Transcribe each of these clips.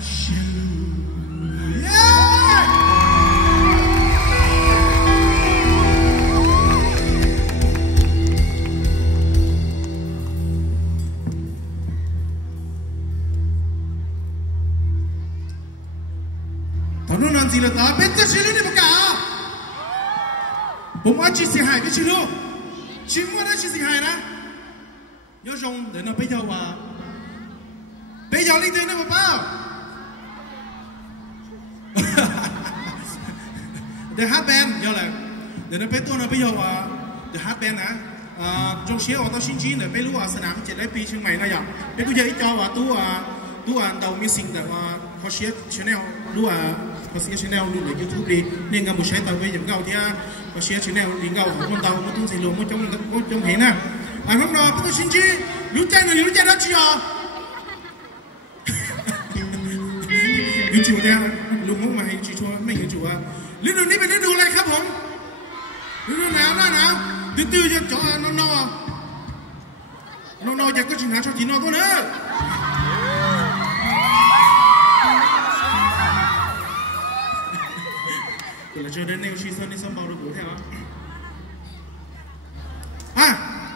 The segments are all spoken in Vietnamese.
nó làm gì là ta biết chứ chứ đi mà cả bố chỉ xì hài cái chứ luôn chỉ muốn nó chỉ xì hài nè nhớ dùng để nó bây giờ linh tinh nó mà bao để hát band nhớ lại để nó bây giờ để hát band nè trong xíu ở tao xin chí để bây lúc sân nam chỉ lấy pi Chiang Mai này vậy bây giờ ít cho tu đầu missing để có xíu channel có xíu channel luôn để YouTube đi nên ngắm một xe tàu với những gạo thì có xíu channel đi gạo của con tàu một tung xì lùm một trong hệ nè hôm đó tôi xin chí lúc chạy đó chưaอยู่เนี่ยลุงมุกมาให้ช่วยไม่อยู่จู่ฤดูนี้เป็นฤดูอะไรครับผมฤดูหนาวหนาวตื้อๆจะจ่อนออยากก็ชิมหาชอบกินนอตัวเนอะเดี๋ยวเราจะเดินในชีวิตนี้สมบูรณ์ดูแค่ว่า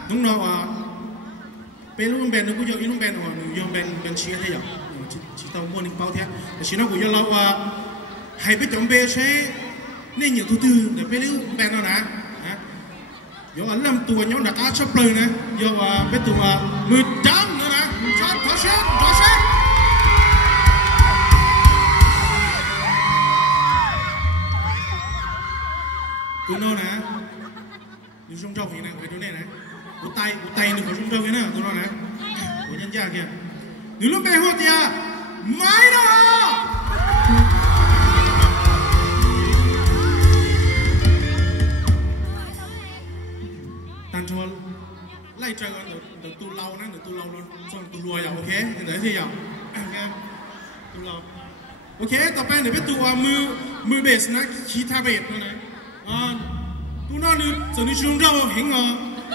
ลุงนอเป็นลุงแบนนึกว่าอยู่ลุงแบนหนูยอมแบนเชียร์ให้ยังchỉ tao mua những bao thế, chỉ nó cũng như lâu hay biết chọn bê sẽ nên nhiều thứ tư để bê lưu bèn nó nè, giờ anh làm tuổi nhóm đặt áo sắp lời nè, giờ biết tuổi 18 nữa nè, cho sẽ, tụi nó nè, đi xuống trong thì nè, cái chỗ này nè, của tay đừng có xuống trong cái nè, tụi nó nè, của nhân gia kìa. Nếu lúc bé hốt thì máy đó tan cho lấy chơi con được tu lâu nè, được tu lâu luôn, xong tu lùi rồi, ok, để thì rồi, tu lâu, ok, tập bên để biết tu mưa bass nè, guitar bass nữa này, tu nó nu, giờ nu xuống đâu hình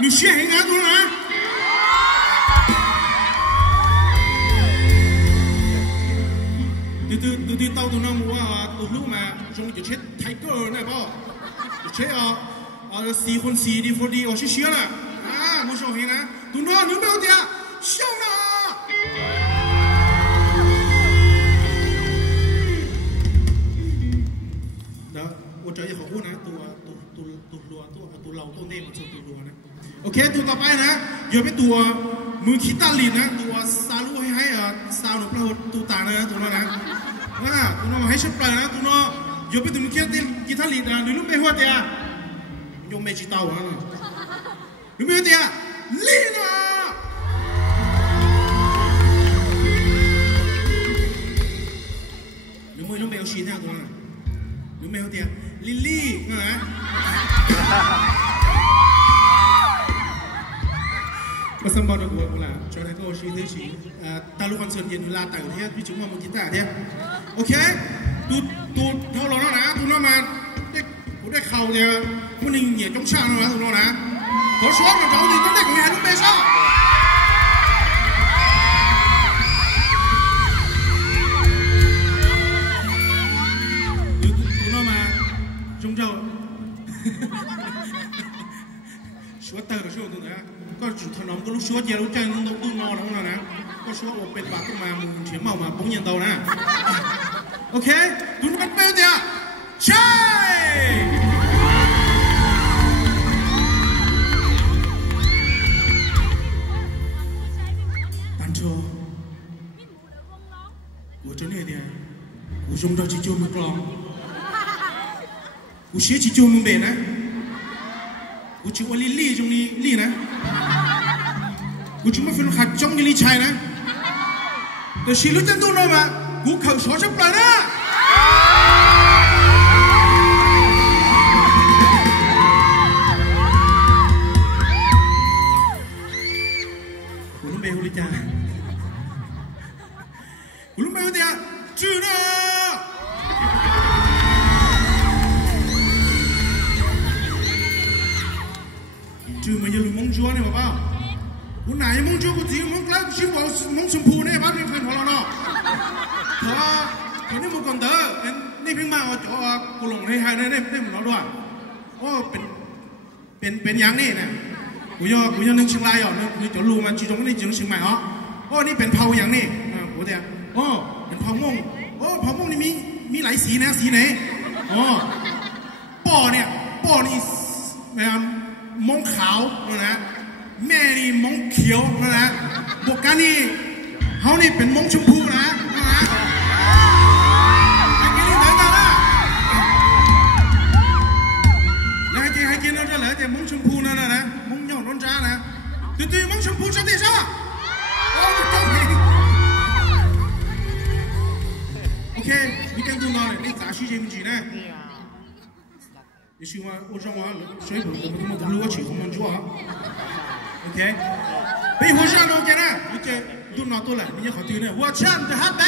nu xé hình tu nè. từ tàu tụi nó mua tụi lúc mà chúng chỉ chết Tiger này bao chết xì con xì đi phô đi ở xí nè mua sầu hình nè tụi nó nếu bao tiền xong nè đó tôi chơi họ hút nè tụi lầu tụi nem tụi lùa nè ok tụi tập ai nè giờ biết tụiมือขีตาลินนะตัวซาลูให้ซาวหนุบเราตัวตานะตัวนั้นนะตัวนั้นมาให้ฉันปลายนะตัวนั้นยกไปตัวมือขีตาลินนะดูลูกไม่หัวเดียยกไม่จีเตานะดูไม่หัวเดียลินนะดูมือลูกไม่เอาชีนะตัวนั้นดูไม่หัวเดียลิลี่นะมาสัมภาษณ์กูlà cho nên cô xin thứ chỉ ta lúc concert nhìn là tại thế vì chúng mà một guitar thế ok tu thâu nó nè tu nó mà cũngได้เข่าเนี่ยมันนี่เหยียดจ้องช่างนะtu nó nèขอชวนกับเราดิตั้งแต่กูเห็นลูกเบสอ่ะtu nó mà chúng cháu chúa tờ của chúa tu đấyก็จุดถนอมก็ลูกชัวเจียลูกใจต้องตู้นอนแล้วนะก็ชัวว่าเป็นบาดขึ้นมามึงเฉียบเมามาปุ้งยันโตนะโอเคดูนักเตะเดียวใช่ปันโชกูจะเนี่ยเดียวกูชมเราจีจูมือกลองกูเชี่ยจีจูมือเบนนะกูชื่อว่าลิลี่ตรงนี้ลี่นะกูชื่อว่าฟิลขัดจ้องลิลี่ชัยนะแต่ชีรู้จักตัวน้องมากูเข่าสอชับปลานะกูรู้ไหมฮูลิจ่ากูรู้ไหมฮูลิจ่าจูน่าchứ mà giờ lùi mông chúa này mà bao, hôm nay mông chúa của chị mông lá chim bò mông sùng phù này bao nhiêu phần họ lo đó. ขอนี่มึงก่อนเด้อนี่เพิ่งมาเอาจ่อกูหลงให้ได้มึงเราด้วยโอ้เป็นอย่างนี้เนี่ยกูยังนึกเชียงรายอยู่นึกจะรู้มันจีจงนี่จีนเชียงใหม่อ๋อโอ้นี่เป็นเผาอย่างนี้กูเดียวโอ้เป็นเผาม่วงโอ้เผาม่วงนี่มีหลายสีนะสีไหนอ๋อป้อนี่แบบม่วงขาวนะแม่นี่ม่วงเขียวนะบวกกันนี่เขานี่เป็นม่วงชมพูนะไอ้กินนี่ไหนกันล่ะแล้วให้กินแล้วจะเหลือแต่ม่วงชมพูนั่นนะม่วงยอดร้อนจ้านะตื่นม่วงชมพูจะได้ใช่โอ้ต้องเห็นโอเค你跟住我了，你咋去接不去呢？你喜欢我让我水果，我都录取红门桌啊。OK， 被我上楼给呢，你这都拿多了，你也好丢呢。我唱的好棒。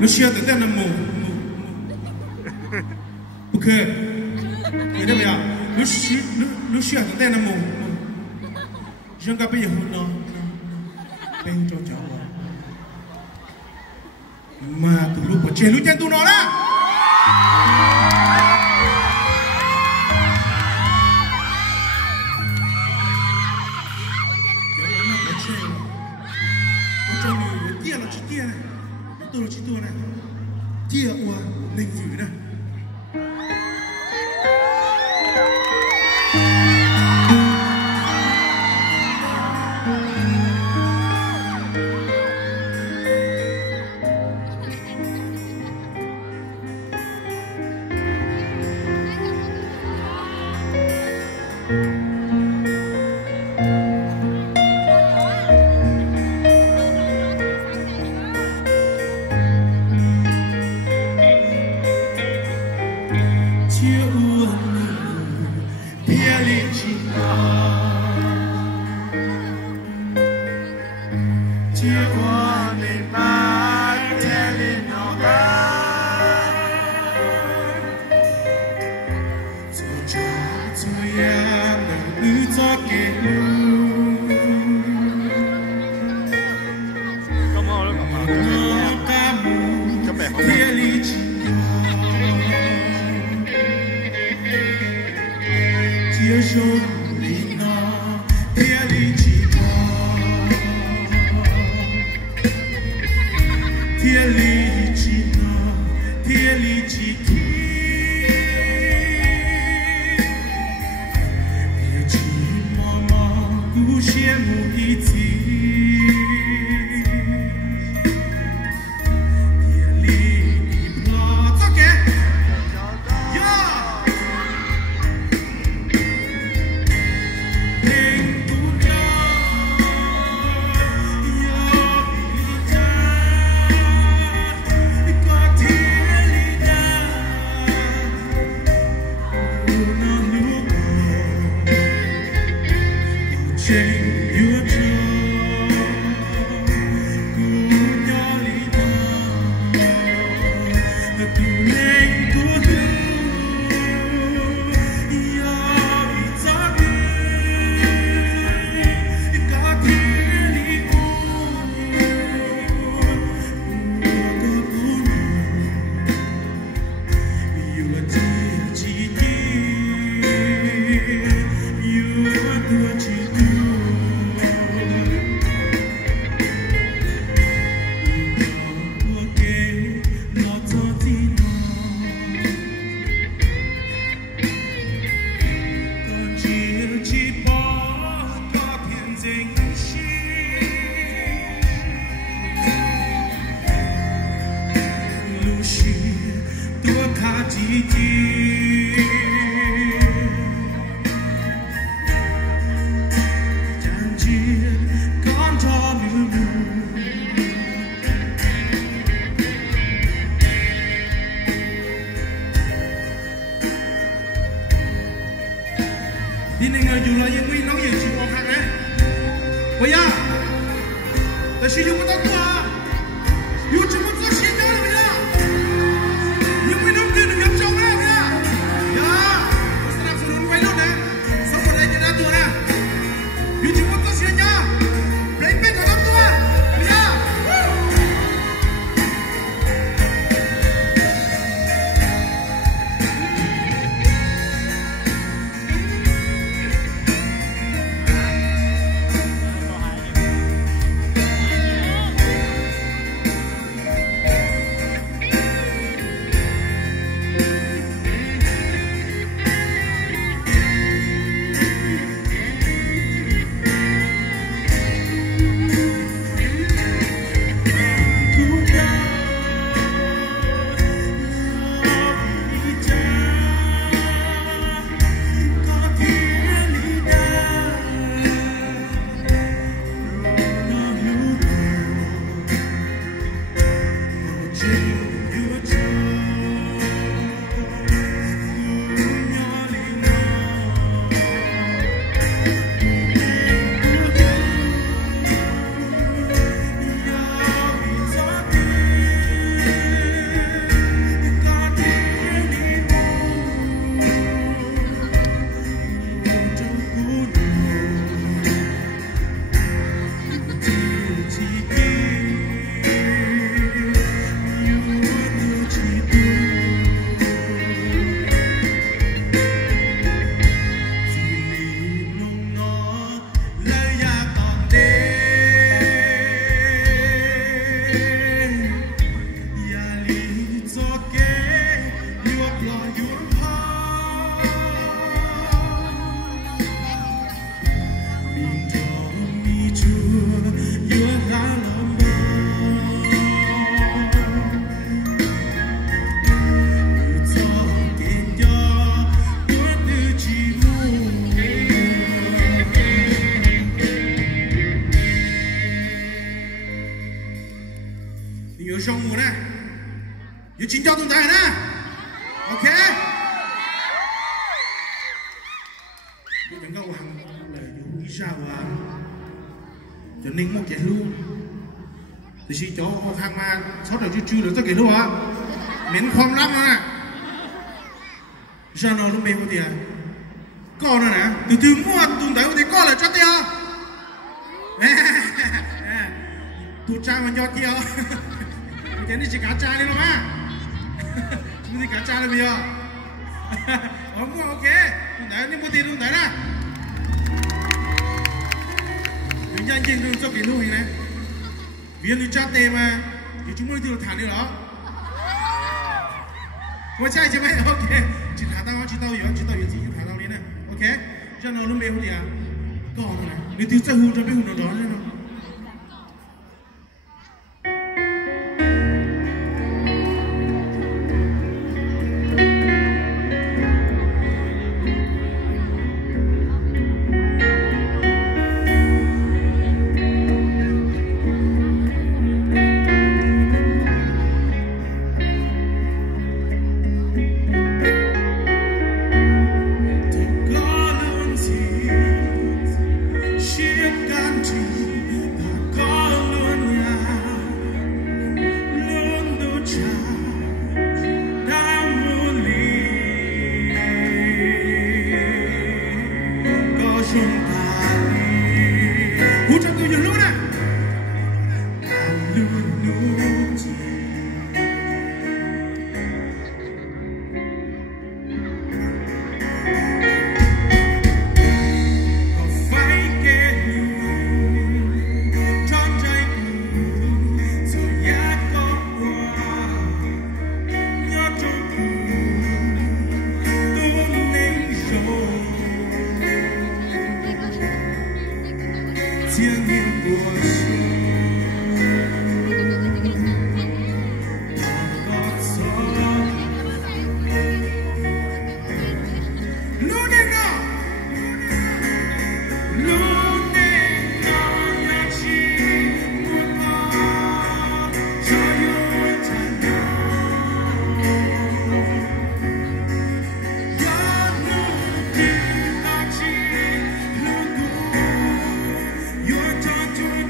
ลูเชียตื่นเต้นนะหมูโอเคเห็นได้ไหมอ่ะลูเชียตื่นเต้นนะหมูยังกับไปอยู่เนาะเป็นโจโจ้มาตุลูปเชลูเจนตุนอละตัวชิ้นตัวนะเจี๋ยอัวหนึ่งฝืนนะ我明白天里诺爱，做着做样的日子给路，咁我都咁啊，咁咪好天里起接受你那天里起天里起那天里起天，天气茫茫不羡慕一起。Đi nên người dù là những nguyên nói gì chỉ một hạt đấy. Bây giờ, để sử dụng một tóc qua, dù chỉ một số xin nhớ bây giờ. Những nguyên nói kia đừng nhập trong đấy bây giờ. Ya, sekarang sudah quay luôn nè, xong rồi đây kita tu nè. Dù chỉ một số xin nhớ, Blackpink của tóc qua, bây giờ. Nhớ rong rồi nè, nhớ chính cho tụi ta nè, ok. Tôi đừng có hoàng lời nhớ sao à, cho nên một cái luôn. thì chỉ cho hàng mà sau đó chú được tất cả luôn á miễnความรักà giờ nó lúc mấy hôm tiệt con nữa nè từ mua tụi đấy thì con là cho tiêu tụi cha mình cho tiêu cái này chỉ cả cha đi luôn á chúng thì cả cha là bây giờ mua ok tụi đấy nhưng mua tiền tụi đấy nè mình nhanh nhanh đừng cho cái nuôi này viên đi cha tê mà thì chúng tôi từ thẳng đi đó我下一节麦 OK 警察当知道有自己查到你呢 OK 这样都没问题啊搞好了你就在乎这边胡闹呢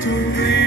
to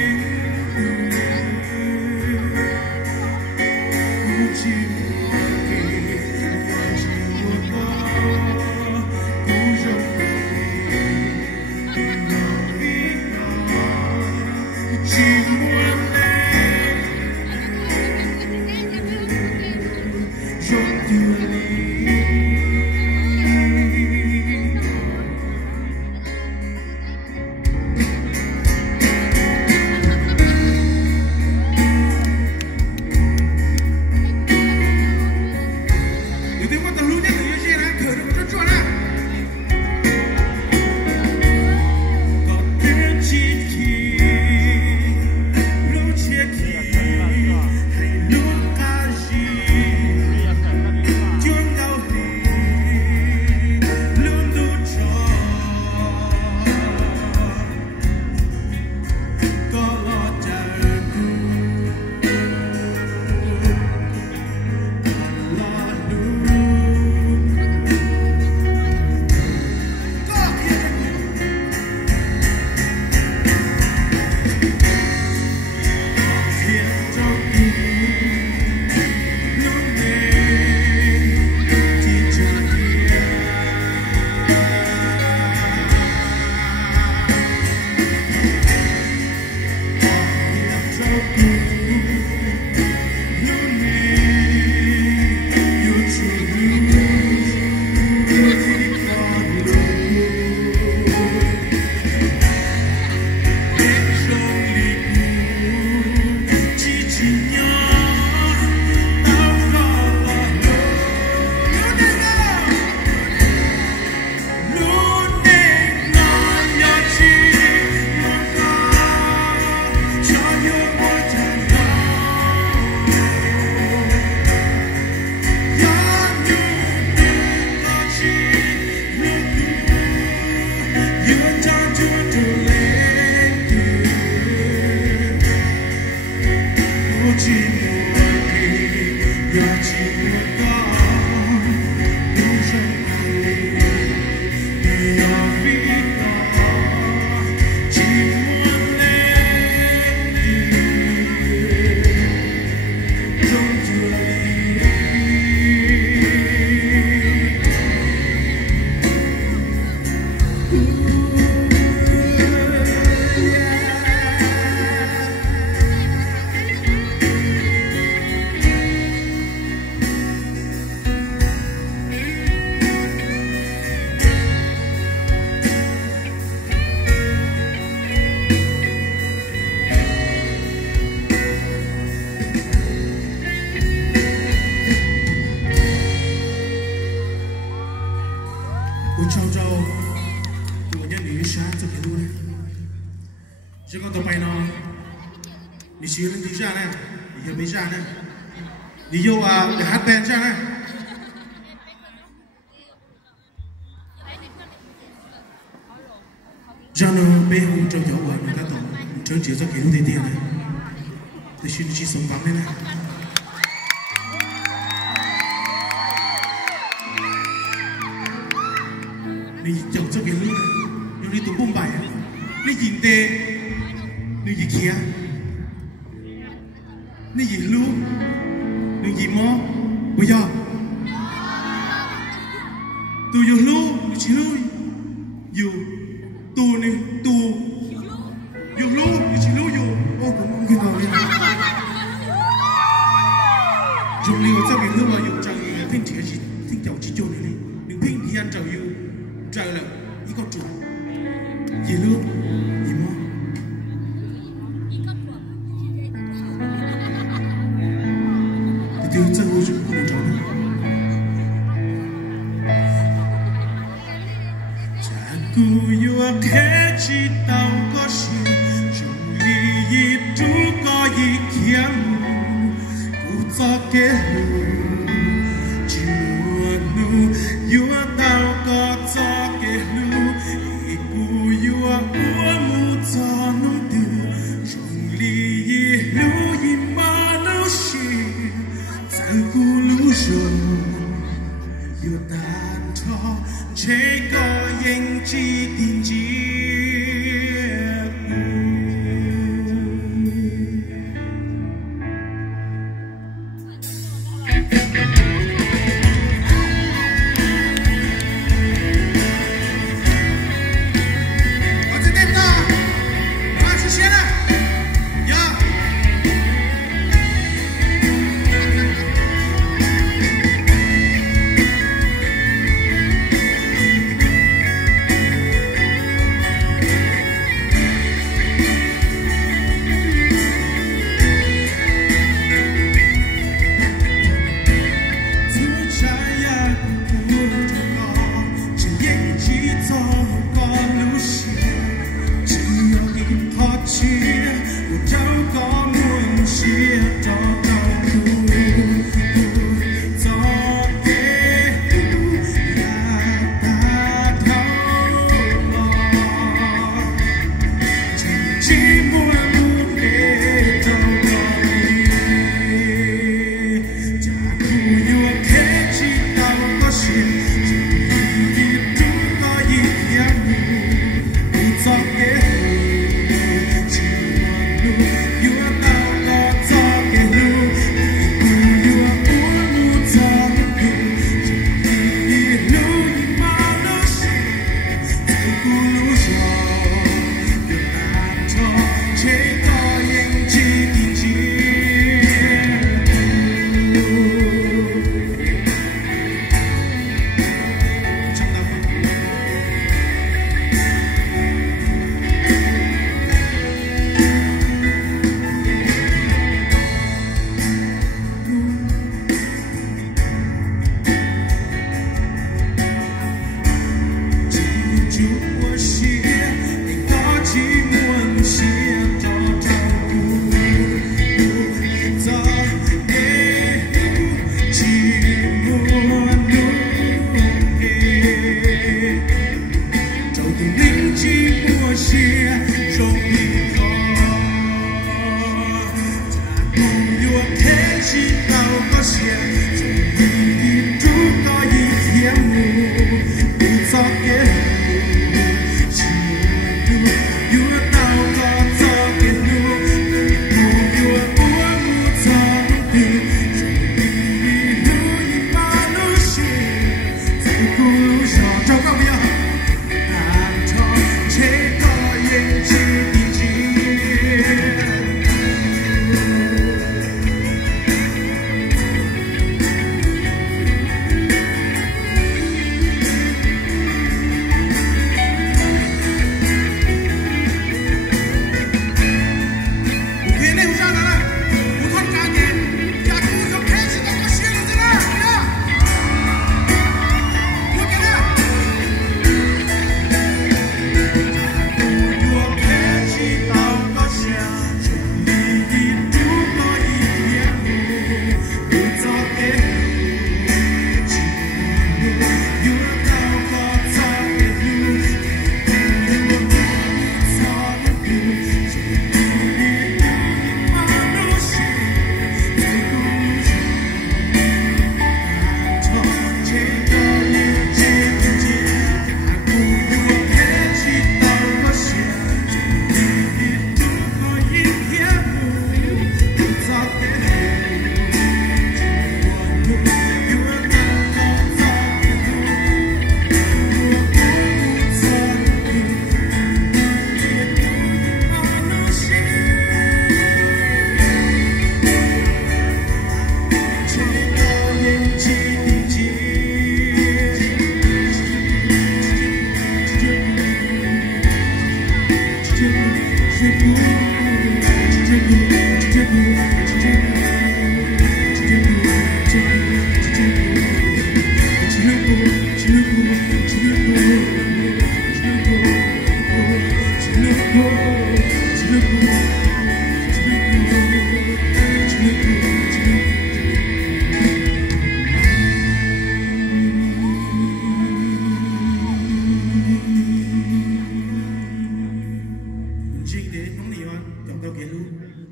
这个都拜呢，你学人家呢，你也没啥呢，你有啊，你hát band ra này. Ra nó bê hùng trong dấu à, nó đã tổng trơn chịu cho kiểu tiền tiền này, để xin chỉ sống vắng đây này. Đi chậu cho kiểu này, nhưng đi tụm bông bài á, đi nhìn tê, đi gì kia, đi gì luôn, đi gì mò, bây giờ, tôi vô luôn, chỉ lui, dù tu này tu dùng lu chỉ lu dùng ô cũng không kinh ngờ nha dùng liu cho mình lưu vào dùng trời thanh chỉ chỉ thanh chậu chỉ chôn này đi đừng thanh đi ăn trời yêu trời là ý con chủ gì lu gì mò thì tiêu chân lu dùng không tròn cú yêu thế chỉ tao có sự trong ly tu có ý kiến cú cho kế chúa nu yêu tao có cho kế cú yêu ua mu cho nu từ trong ly lu im ba lu shi tại cú lu rồi yêu tan cho chế có 应知定知。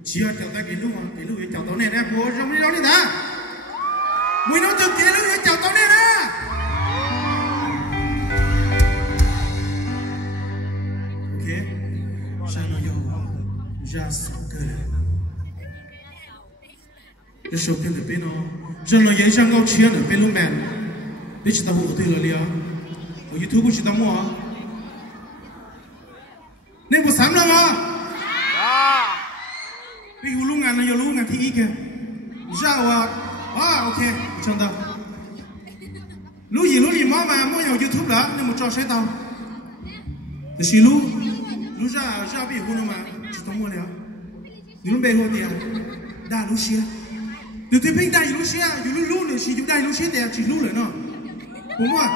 Chia chào ta cái lúc chào tao này nè, bố trong đi đâu đi ta? Mùi nó từ cái lúc chào tao này nè. Ok, sao nó vô? Ra sao cơ? Cái số tiền để bên nó, giờ nó dễ sang câu chia nữa bên luôn mẹ. Để chúng ta hộ từ là liền. Ở YouTube của chúng ta mua. Nên một sắm đâu mà. Vì lúc ngàn là lúc ngàn thì ý kìa. Sao ok, chân tao. Lúc gì mà mua nhiều YouTube đó, nên một trò xe tao. Thì xí lúc ra bị hôn mà, chỉ tao mua liền. Lúc bê hôn tiền, đa lúc xe. Từ từ bên đây lúc xe, lúc nữa chỉ dùng đây lúc xe tiền chỉ lúc nữa nó. Đúng không?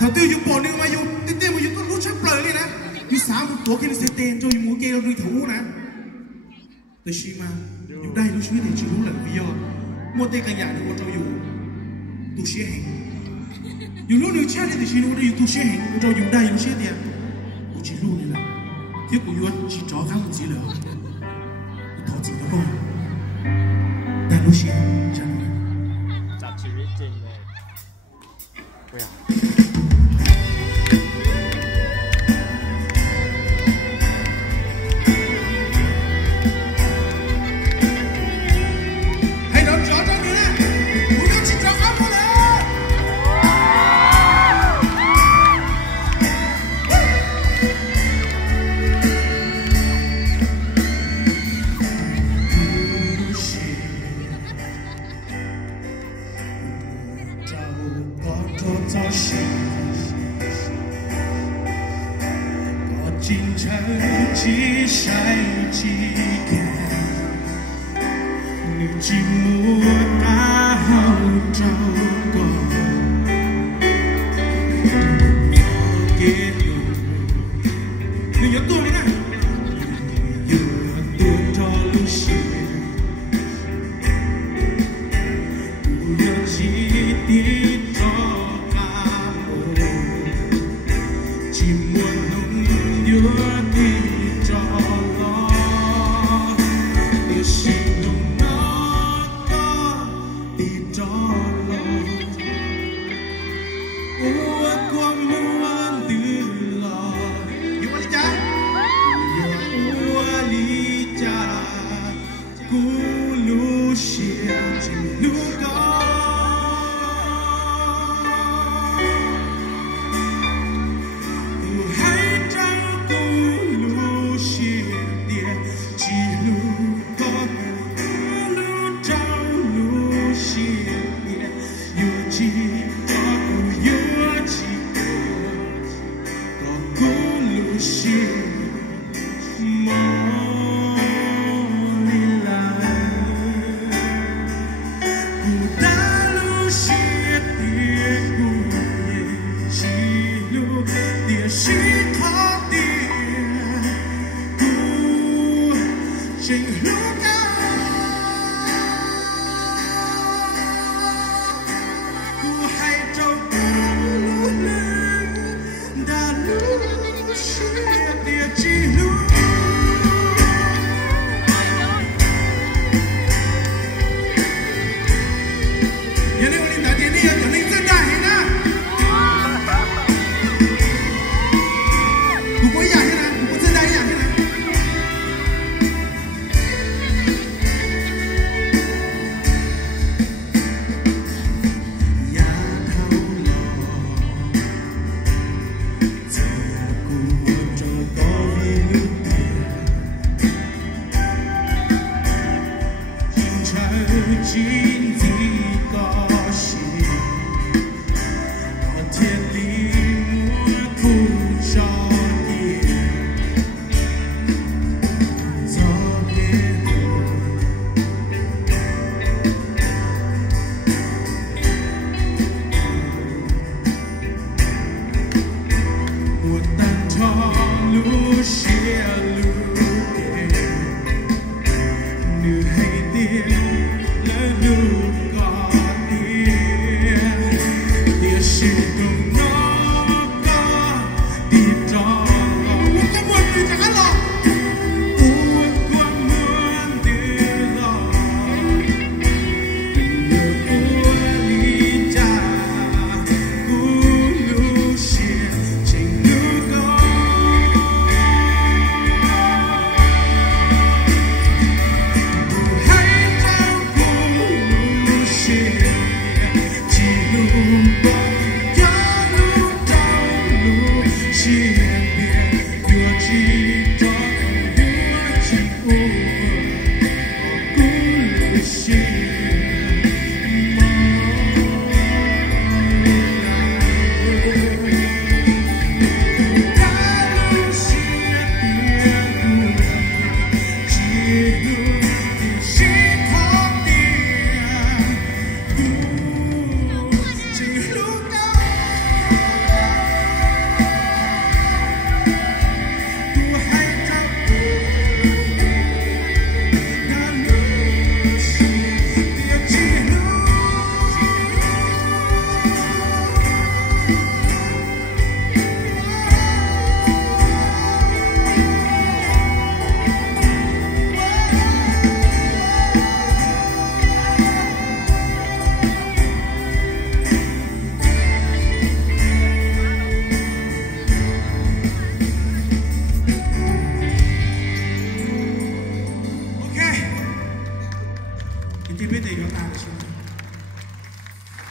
Thằng tư dùng bộ nhưng mà dùng tiền mà dùng có lúc chắc lời đi nè. Như sáng một tổ kia nó sẽ tiền cho dùng mua kia đi thủ nè. Tôi xí mà, dùng đây lúc xe thì chỉ lúc lần vì do mua tiền cả nhà được một trâu dùng tu xe hình. Dùng lúc nữa chết thì chỉ lúc đây dùng tu xe hình, cho dùng đây lúc xe tiền. Chỉ lúc này là thiếu của yuan chỉ chó kháng một gì nữa. Thọ gì đó con. Đây lúc xe chân. Chặt chỉ biết trên này. Quẹo.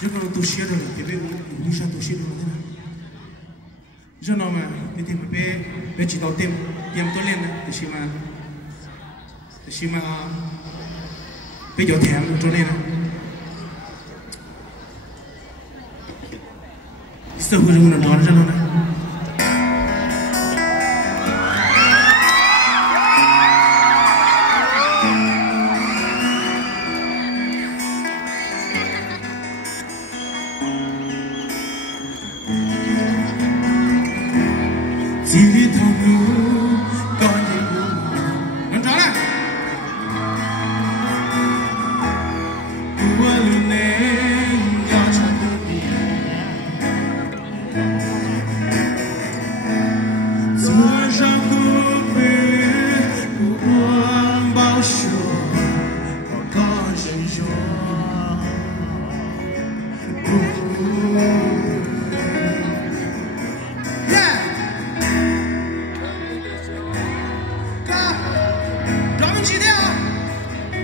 这个都写着了，别为啥都写着了呢？知道吗？你听别知道点多练呢，就是嘛，别有甜多练呢。社会上的人知道呢。记忆投入，感应不能找来。不问路内要唱的你，坐上湖边，不管报说，我高声说。几天啊？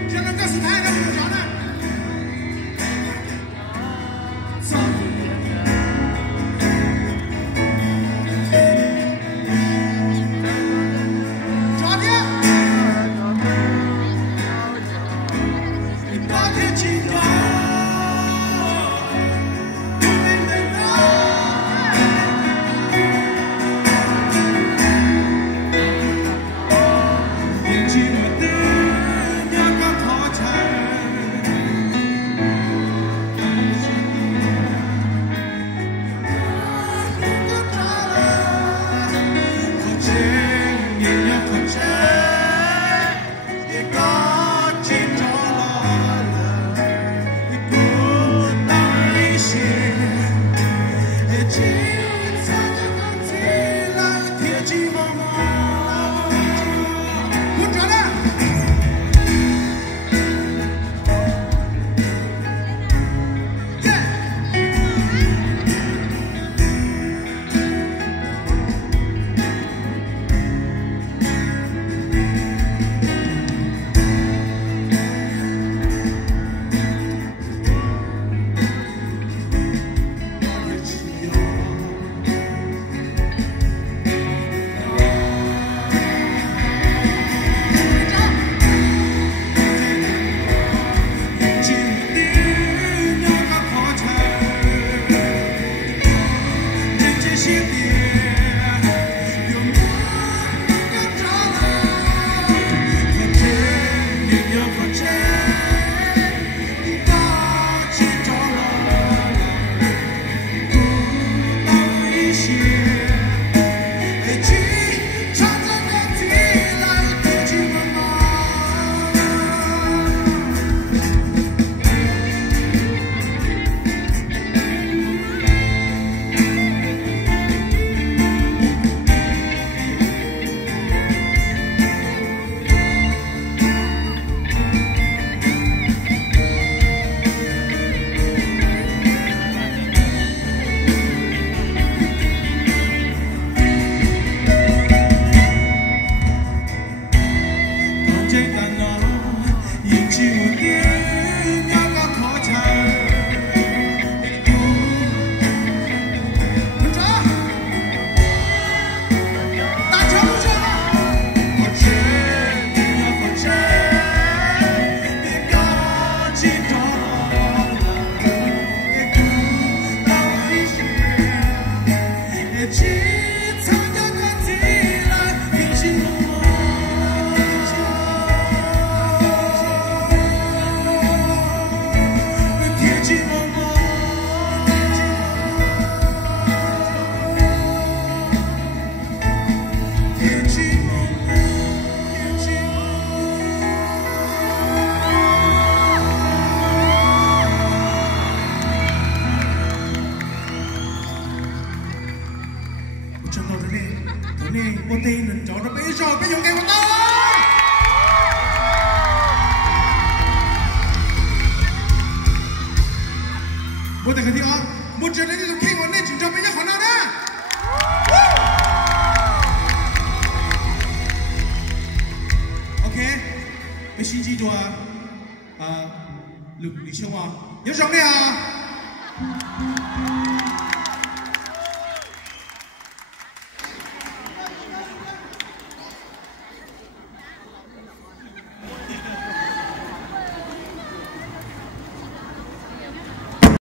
这个歌词太难找了。走。抓紧。你把天经过。我哋能找着悲伤，别用给我打。我等个听啊，我这里你都听我那紧张没人好拿的。OK， 被心机咗啊，李秋啊，有上嚟啊！